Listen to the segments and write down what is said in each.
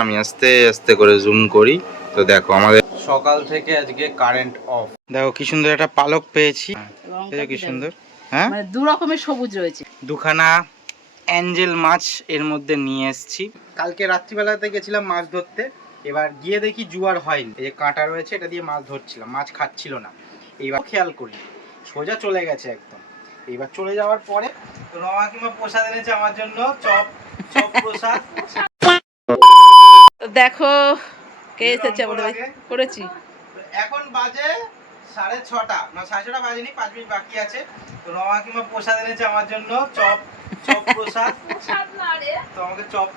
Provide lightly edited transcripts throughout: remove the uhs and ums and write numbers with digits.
আমি আস্তে আস্তে করে জুম করি। তো দেখো আমাদের সকাল থেকে আজকে কারেন্ট অফ। দেখো কি সুন্দর একটা পালক পেয়েছি, কি সুন্দর। হ্যাঁ, মানে দু রকমের সবুজ রয়েছে। দুখানা অ্যাঞ্জেল মাছ এর মধ্যে নিয়ে এসেছি। কালকে রাত্রিবেলাতে গেছিলাম মাছ ধরতে, এবার গিয়ে দেখি জোয়ার হয়নি। এই যে কাঁটা রয়েছে এটা দিয়ে মাছ ধরছিলাম, মাছ খাচ্ছিল না। এইবার খেয়াল করি সোজা চলে গেছে একদম। এইবার চলে যাওয়ার পরে রমা কিংবা প্রসাদ এনেছে আমার জন্য, চপ চপ প্রসাদ। দেখো কে এসেছে আমাদের করেছি। এখন বাজে 6:30, না 6:30 বাজেনি, 5 মিনিট বাকি আছে। তো রমা কিংবা প্রসাদ এনেছে আমার জন্য, চপ চপ প্রসাদ। তো আমাকে চপ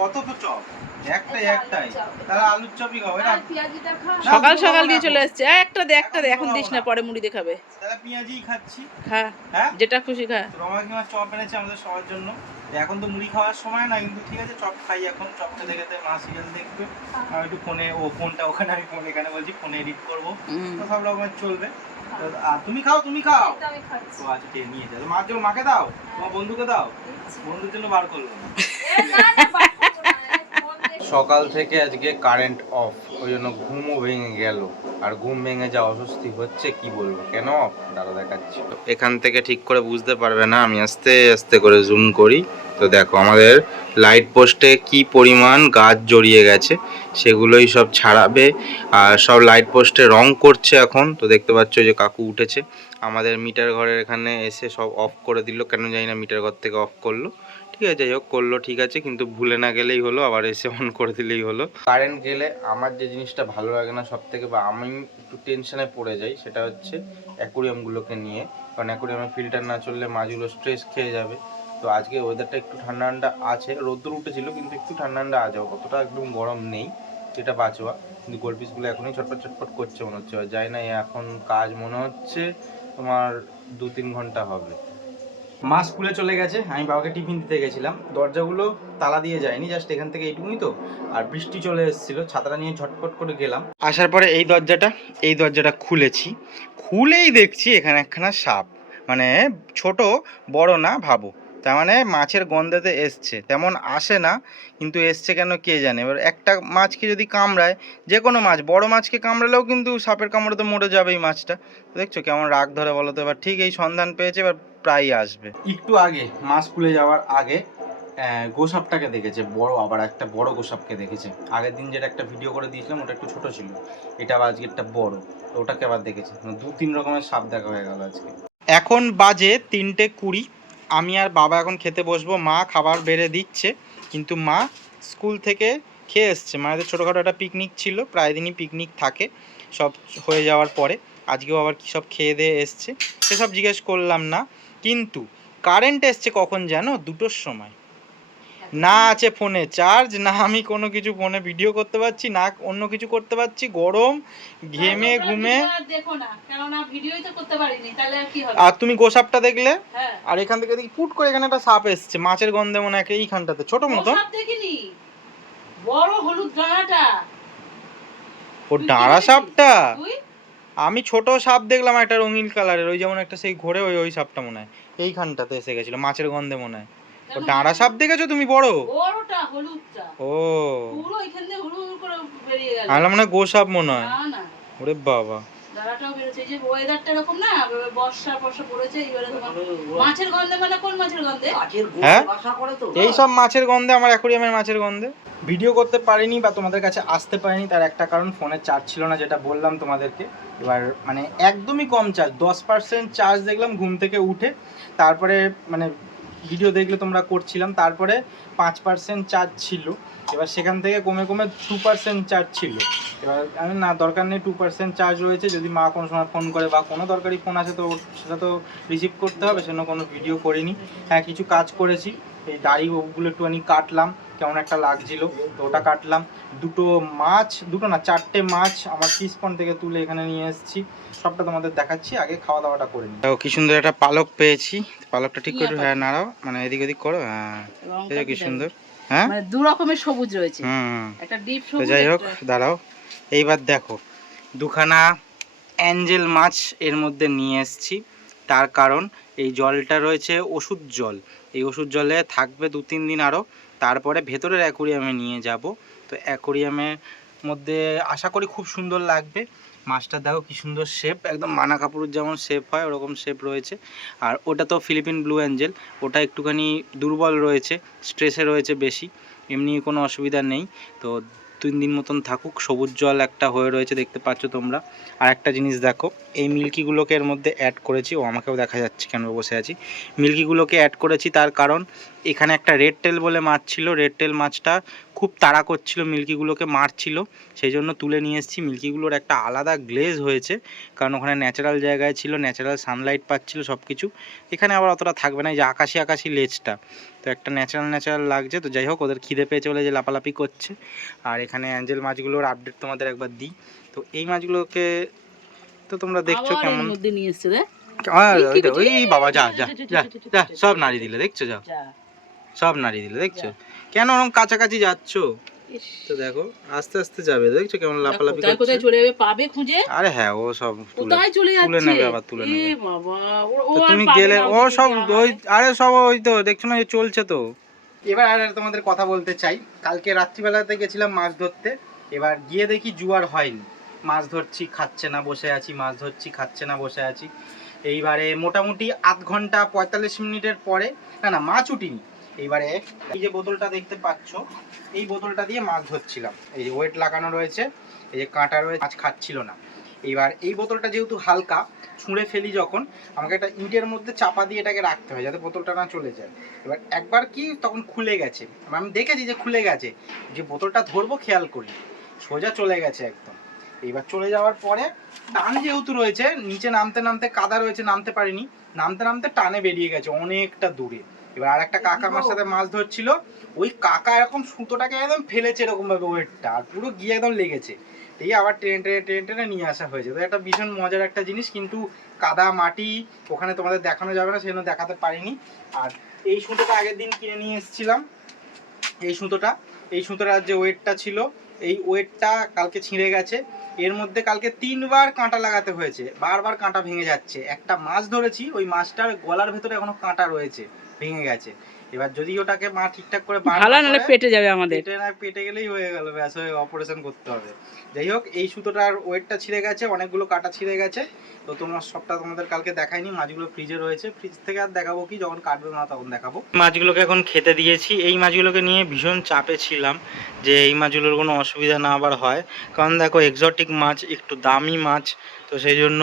কত তো চপ, একটাই তাহলে আলুর চপই খাবে না। সকাল সকাল দিয়ে চলে এসেছে। একটা দে এখন দিস না, পরে মুড়ি দেখাবে। তাহলে পেঁয়াজিই খাচ্ছি। হ্যাঁ হ্যাঁ, যেটা খুশি খা। রমা কিংবা চপ এনেছে আমাদের সবার জন্য। এখন তো মুড়ি খাওয়ার সময় না, কিন্তু ঠিক আছে চপ খাই এখন। চপ খেতে খেতে মা সিরিয়াল দেখবে, আমি একটু ফোনে, ফোনটা ওখানে, আমি ফোন এখানে বলছি, ফোনে এডিট করবো। তো সব রকমের চলবে। তুমি খাও তো আচ্ছা ঠিক নিয়ে যাও। মার জন্য মাকে দাও, তোমার বন্ধুকে দাও, বন্ধুর জন্য বার করলো না। সকাল থেকে আজকে কারেন্ট অফ, ওই জন্য ঘুমও ভেঙে গেল। আর ঘুম ভেঙে যা অস্বস্তি হচ্ছে কি বলবো। কেন অফ দাঁড়া দেখাচ্ছি। এখান থেকে ঠিক করে বুঝতে পারবে না, আমি আস্তে আস্তে করে জুম করি। তো দেখো আমাদের লাইট পোস্টে কি পরিমাণ গাছ জড়িয়ে গেছে, সেগুলোই সব ছাড়াবে। আর সব লাইট পোস্টে রং করছে এখন। তো দেখতে পাচ্ছ যে কাকু উঠেছে, আমাদের মিটার ঘরের এখানে এসে সব অফ করে দিল। কেন জানি না মিটার ঘর থেকে অফ করলো। ঠিক আছে, যাই হোক করলো, ঠিক আছে, কিন্তু ভুলে না গেলেই হলো, আবার এসে অন করে দিলেই হলো। কারেন্ট গেলে আমার যে জিনিসটা ভালো লাগে না সব থেকে, বা আমি একটু টেনশনে পড়ে যাই, সেটা হচ্ছে অ্যাকোরিয়ামগুলোকে নিয়ে। কারণ অ্যাকোরিয়ামে ফিল্টার না চললে মাছগুলো স্ট্রেস খেয়ে যাবে। তো আজকে ওয়েদারটা একটু ঠান্ডা ঠান্ডা আছে, রোদ্দুর উঠেছিল কিন্তু একটু ঠান্ডা ঠান্ডা আছে, অতটা একদম গরম নেই, যেটা বাঁচোয়া। কিন্তু গোলপিসগুলো এখনই ছটফট ছটফট করছে মনে হচ্ছে, যায় না এখন কাজ মনে হচ্ছে তোমার 2-3 ঘন্টা হবে। মা স্কুলে চলে গেছে, আমি বাবাকে টিফিন দিতে গেছিলাম। দরজাগুলো তালা দিয়ে যায়নি, জাস্ট এখান থেকে এইটুকুনি তো। আর বৃষ্টি চলে এসেছিলো, ছাতাটা নিয়ে ঝটপট করে গেলাম। আসার পরে এই দরজাটা খুলেছি, খুলেই দেখছি এখানে একখানা সাপ। মানে ছোট, বড় না ভাবো। তার মানে মাছের গন্ধেতে এসছে, তেমন আসে না, কিন্তু এসছে কেন কে জানে। এবার একটা মাছকে যদি কামড়ায়, যে কোনো মাছ, বড় মাছকে কামড়ালেও কিন্তু সাপের কামড়ে তো মরে যাবে এই মাছটা। দেখছো কেমন রাগ ধরে বলো তো। এবার ঠিক এই সন্ধান পেয়েছে, এবার প্রায়ই আসবে। একটু আগে মা স্কুলে যাওয়ার আগে গোসাপটাকে দেখেছে, বড়, আবার একটা বড় গোসাপকে দেখেছে। আগের দিন যেটা একটা ভিডিও করে দিয়েছিলাম ওটা একটু ছোট ছিল, এটা আবার আজকে একটা বড়। তো ওটাকে আবার দেখেছে। 2-3 রকমের সাপ দেখা হয়ে গেল আজকে। এখন বাজে 3:20, আমি আর বাবা এখন খেতে বসবো। মা খাবার বেড়ে দিচ্ছে, কিন্তু মা স্কুল থেকে খেয়ে এসছে। মায়েদের ছোটোখাটো একটা পিকনিক ছিল, প্রায় দিনই পিকনিক থাকে সব হয়ে যাওয়ার পরে। আজকেও আবার কী সব খেয়ে দিয়ে এসছে, সেসব জিজ্ঞেস করলাম না। কিন্তু কারেন্ট এসছে কখন জানো? 2টোর সময়। না আছে ফোনে চার্জ, না আমি কোনো কিছু ফোনে ভিডিও করতে পারছি, না অন্য কিছু করতে পারছি। গরম, ঘেমে ঘুমে। আর তুমি গোসাপটা দেখলে, আর এখান থেকে দেখি ফুট করে এখানে একটা সাপ এসছে, মাছের গন্ধে মনে হয় এইখানটাতে ছোট মতো। বড় হলুদ ডাঁড়াটা, ও ডাঁড়া সাপটা। আমি ছোট সাপ দেখলাম একটা রঙিন কালারের, ওই যেমন একটা সেই ঘোরে, ওই সাপটা মনে হয় এইখানটাতে এসে গেছিল মাছের গন্ধে মনে হয়। ও ডাঁড়া সাপ দেখেছো তুমি? বড়, বড়টা হলুদটা। ও পুরো এখান দিয়ে হুড় করে বেরিয়ে গেল। আমার মনে হয় গোসাপ মনে হয়। না না, ওরে বাবা, দাঁড়াটাও বেরোচ্ছে। এই যে ওয়েদারটা এরকম না, বর্ষা পড়েছে, এইবারে তোমার মাছের গন্ধে। মানে কোন মাছের গন্ধে? হ্যাঁ এই সব মাছের গন্ধে, আমার অ্যাকোরিয়ামের মাছের গন্ধে। ভিডিও করতে পারিনি বা তোমাদের কাছে আসতে পারিনি, তার একটা কারণ ফোনের চার্জ ছিল না, যেটা বললাম তোমাদেরকে। এবার মানে একদমই কম চার্জ, 10% চার্জ দেখলাম ঘুম থেকে উঠে। তারপরে মানে ভিডিও দেখলে তোমরা করছিলাম, তারপরে 5% চার্জ ছিল। এবার সেখান থেকে কমে কমে 2% চার্জ ছিল। এবার আমি না, দরকার নেই, 2% চার্জ রয়েছে, যদি মা কোনো সময় ফোন করে বা কোনো দরকারি ফোন আসে তো সেটা তো রিসিভ করতে হবে, সেজন্য কোনো ভিডিও করিনি। হ্যাঁ কিছু কাজ করেছি, এই দাড়ি ওগুলো একটুখানি কাটলাম, কেমন একটা লাগছিল, তো ওটা কাটলাম। দুটো না 4টে মাছ আমার ফিশ পন্ড থেকে তুলে এখানে নিয়ে এসেছি, সবটা তোমাদের দেখাচ্ছি। আগে খাওয়া দাওয়াটা করে নিই। দেখো কি সুন্দর একটা পালক পেয়েছি, পালকটা ঠিক করে হ্যাঁ নাড়াও, মানে এদিক ওদিক করো। হ্যাঁ কি সুন্দর। হ্যাঁ মানে দু রকমের সবুজ রয়েছে, একটা ডিপ সবুজ। যাই হোক দাঁড়াও, এইবার দেখো দুখানা অ্যাঞ্জেল মাছ এর মধ্যে নিয়ে এসেছি। তার কারণ এই জলটা রয়েছে ওষুধ জল, এই ওষুধ জলে থাকবে 2-3 দিন আরও। তারপরে ভেতরের অ্যাকোরিয়ামে নিয়ে যাব, তো অ্যাকোরিয়ামের মধ্যে আশা করি খুব সুন্দর লাগবে। মাছটা দেখো কি সুন্দর শেপ, একদম মানা কাপড়ের যেমন শেপ হয় ওরকম শেপ রয়েছে। আর ওটা তো ফিলিপিন ব্লু অ্যাঞ্জেল, ওটা একটুখানি দুর্বল রয়েছে, স্ট্রেসে রয়েছে বেশি, এমনি কোনো অসুবিধা নেই। তো 3 দিন মতন থাকুক। সবুজ জল একটা হয়ে রয়েছে দেখতে পাচ্ছ তোমরা। আর একটা জিনিস দেখো, এই মিল্কিগুলোকে এর মধ্যে অ্যাড করেছি, ও আমাকেও দেখা যাচ্ছে কেন বসে আছি। মিল্কিগুলোকে অ্যাড করেছি তার কারণ এখানে একটা রেড টেল বলে মাছ ছিল, রেড টেল মাছটা খুব তাড়া করছিল, মিল্কিগুলোকে মারছিল, সেই জন্য তুলে নিয়ে এসেছি। মিল্কিগুলোর একটা আলাদা গ্লেজ হয়েছে, কারণ ওখানে ন্যাচারাল জায়গায় ছিল, ন্যাচারাল সানলাইট পাচ্ছিল সব কিছু। এখানে আবার অতটা থাকবে না, এই যে আকাশি আকাশি লেজটা, তো একটা ন্যাচারাল লাগছে। তো যাই হোক, ওদের খিদে পেয়েছে বলে যে লাপালাপি করছে। আর এখানে অ্যাঞ্জেল মাছগুলোর আপডেট তোমাদের একবার দিই। তো এই মাছগুলোকে তো তোমরা দেখছো আবার এর কেমন। মধ্যে নিয়ে এসছে রে। ওই বাবা, যা যা যা যা, সব নাড়ি দিলে দেখছো, যাও যা। সব নাড়ি দিলে দেখছো, কেন ওরকম কাছাকাছি যাচ্ছো। ইস, তো দেখো আস্তে আস্তে যাবে, দেখছো কেমন লাফালাফি কোথায় করছে। কোথায় চলে যাবে, পাবে খুঁজে। আরে হ্যাঁ, ও সব কোথায় চলে তুলে যাচ্ছে, নেবে, আবার তুলে এ নেবে। বাবা, ও তো আর তুমি পাবে গেলে না ও ওদিকে সব গিয়ে ওই, আমাকে। আরে সব ওই তো দেখছো না, যে চলছে তো। এবার আর তোমাদের কথা বলতে চাই, কালকে রাত্রিবেলাতে গেছিলাম মাছ ধরতে। এবার গিয়ে দেখি জুয়ার হয়নি, মাছ ধরছি খাচ্ছে না বসে আছি, মাছ ধরছি খাচ্ছে না বসে আছি। এইবারে মোটামুটি আধ ঘন্টা 45 মিনিটের পরে, না না মাছ উঠিনি। এইবারে এই যে বোতলটা দেখতে পাচ্ছ, এই বোতলটা দিয়ে মাছ ধরছিলাম। এই যে ওয়েট লাগানো রয়েছে, এই যে কাঁটা রয়েছে, মাছ খাচ্ছিল না। এইবার এই বোতলটা যেহেতু হালকা, ছুঁড়ে ফেলি যখন, আমাকে একটা ইটের মধ্যে চাপা দিয়ে এটাকে রাখতে হয় যাতে বোতলটা না চলে যায়। এবার একবার কি তখন খুলে গেছে, আমি দেখেছি যে খুলে গেছে, যে বোতলটা ধরবো খেয়াল করি, সোজা চলে গেছে একদম। এইবার চলে যাওয়ার পরে টান যেহেতু রয়েছে, নিচে নামতে নামতে কাদা রয়েছে, নামতে পারিনি, নামতে নামতে টানে বেরিয়ে গেছে অনেকটা দূরে। এবার আর একটা কাকা আমার সাথে মাছ ধরছিল, ওই কাকা এরকম সুতোটাকে একদম ফেলেছে এরকম ভাবে ওয়েটটা, আর পুরো গিয়ে একদম লেগেছে। এই আবার টেনে নিয়ে আসা হয়েছে। তো একটা ভীষণ মজার একটা জিনিস, কিন্তু কাদা মাটি ওখানে তোমাদের দেখানো যাবে না, সেজন্য দেখাতে পারিনি। আর এই সুতোটা আগের দিন কিনে নিয়ে এসেছিলাম, এই সুতোটার যে ওয়েটটা ছিল, এই ওয়েটটা কালকে ছিঁড়ে গেছে। এর মধ্যে কালকে 3বার কাঁটা লাগাতে হয়েছে, বারবার কাঁটা ভেঙে যাচ্ছে। একটা মাছ ধরেছি, ওই মাছটার গলার ভেতরে এখনো কাঁটা রয়েছে, ভেঙে গেছে। এবার যদি ওটাকে মা ঠিকঠাক করে ভালো নাহলে পেটে যাবে আমাদের। পেটে গেলেই হয়ে গেল, ব্যাস, হয়ে অপারেশন করতে হবে। যাই হোক, এই সুতোটার ওয়েটটা ছিঁড়ে গেছে, অনেকগুলো কাঁটা ছিঁড়ে গেছে। তো সবটা তোমাদের কালকে দেখাইনি, মাছগুলো ফ্রিজে রয়েছে, ফ্রিজ থেকে আর দেখাবো কি, যখন কাটবে মা তখন দেখাবো। মাছগুলোকে এখন খেতে দিয়েছি। এই মাছগুলোকে নিয়ে ভীষণ চাপে ছিলাম যে এই মাছগুলোর কোনো অসুবিধা না আবার হয়, কারণ দেখো এক্সোটিক মাছ, একটু দামি মাছ, তো সেই জন্য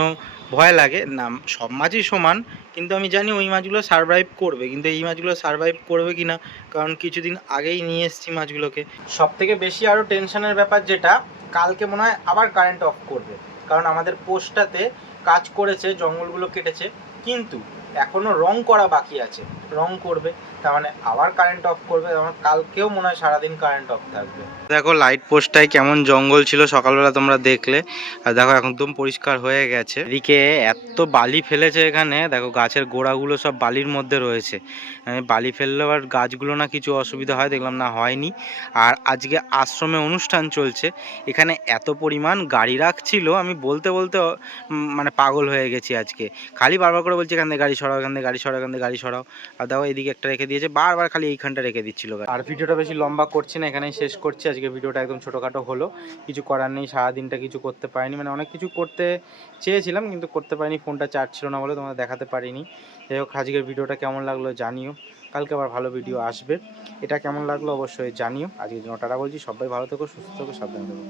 ভয় লাগে না। সব মাছই সমান, কিন্তু আমি জানি ওই মাছগুলো সারভাইভ করবে, কিন্তু এই মাছগুলো সারভাইভ করবে কি না, কারণ কিছুদিন আগেই নিয়ে এসেছি মাছগুলোকে। সব থেকে বেশি আরও টেনশনের ব্যাপার যেটা, কালকে মনে হয় আবার কারেন্ট অফ করবে, কারণ আমাদের পোস্টটাতে কাজ করেছে, জঙ্গলগুলো কেটেছে, কিন্তু এখনও রং করা বাকি আছে, রং করবে, তার মানে আবার কারেন্ট অফ করবে, আমার কালকেও মনে হয় সারাদিন কারেন্ট অফ থাকবে। দেখো লাইট পোস্টটায় কেমন জঙ্গল ছিল সকালবেলা তোমরা দেখলে, আর দেখো একদম পরিষ্কার হয়ে গেছে। এদিকে এত বালি ফেলেছে এখানে, দেখো গাছের গোড়াগুলো সব বালির মধ্যে রয়েছে। বালি ফেললেও আর গাছগুলো না কিছু অসুবিধা হয়, দেখলাম না হয়নি। আর আজকে আশ্রমে অনুষ্ঠান চলছে, এখানে এত পরিমাণ গাড়ি রাখছিল, আমি বলতে বলতে মানে পাগল হয়ে গেছি আজকে। খালি বারবার করে বলছি এখান থেকে গাড়ি সরাও, এখান থেকে গাড়ি সরাও, এখান থেকে গাড়ি সরাও। আর দেখো এদিকে একটা রেখে দিয়েছে, বারবার খালি এইখানটা রেখে দিচ্ছিল। আর ভিডিওটা বেশি লম্বা করছি না, এখানেই শেষ করছি। আজকে ভিডিওটা একদম ছোটোখাটো হলো, কিছু করার নেই, সারাদিনটা কিছু করতে পারিনি, মানে অনেক কিছু করতে চেয়েছিলাম কিন্তু করতে পারিনি, ফোনটা চার্জ ছিল না বলে তোমাদের দেখাতে পারিনি। যাই হোক, আজকের ভিডিওটা কেমন লাগলো জানিও, কালকে আবার ভালো ভিডিও আসবে। এটা কেমন লাগলো অবশ্যই জানিও। আজকের জন্য টাটা বলছি, সবাই ভালো থেকো, সুস্থ থেকো, সাবধানে থেকো।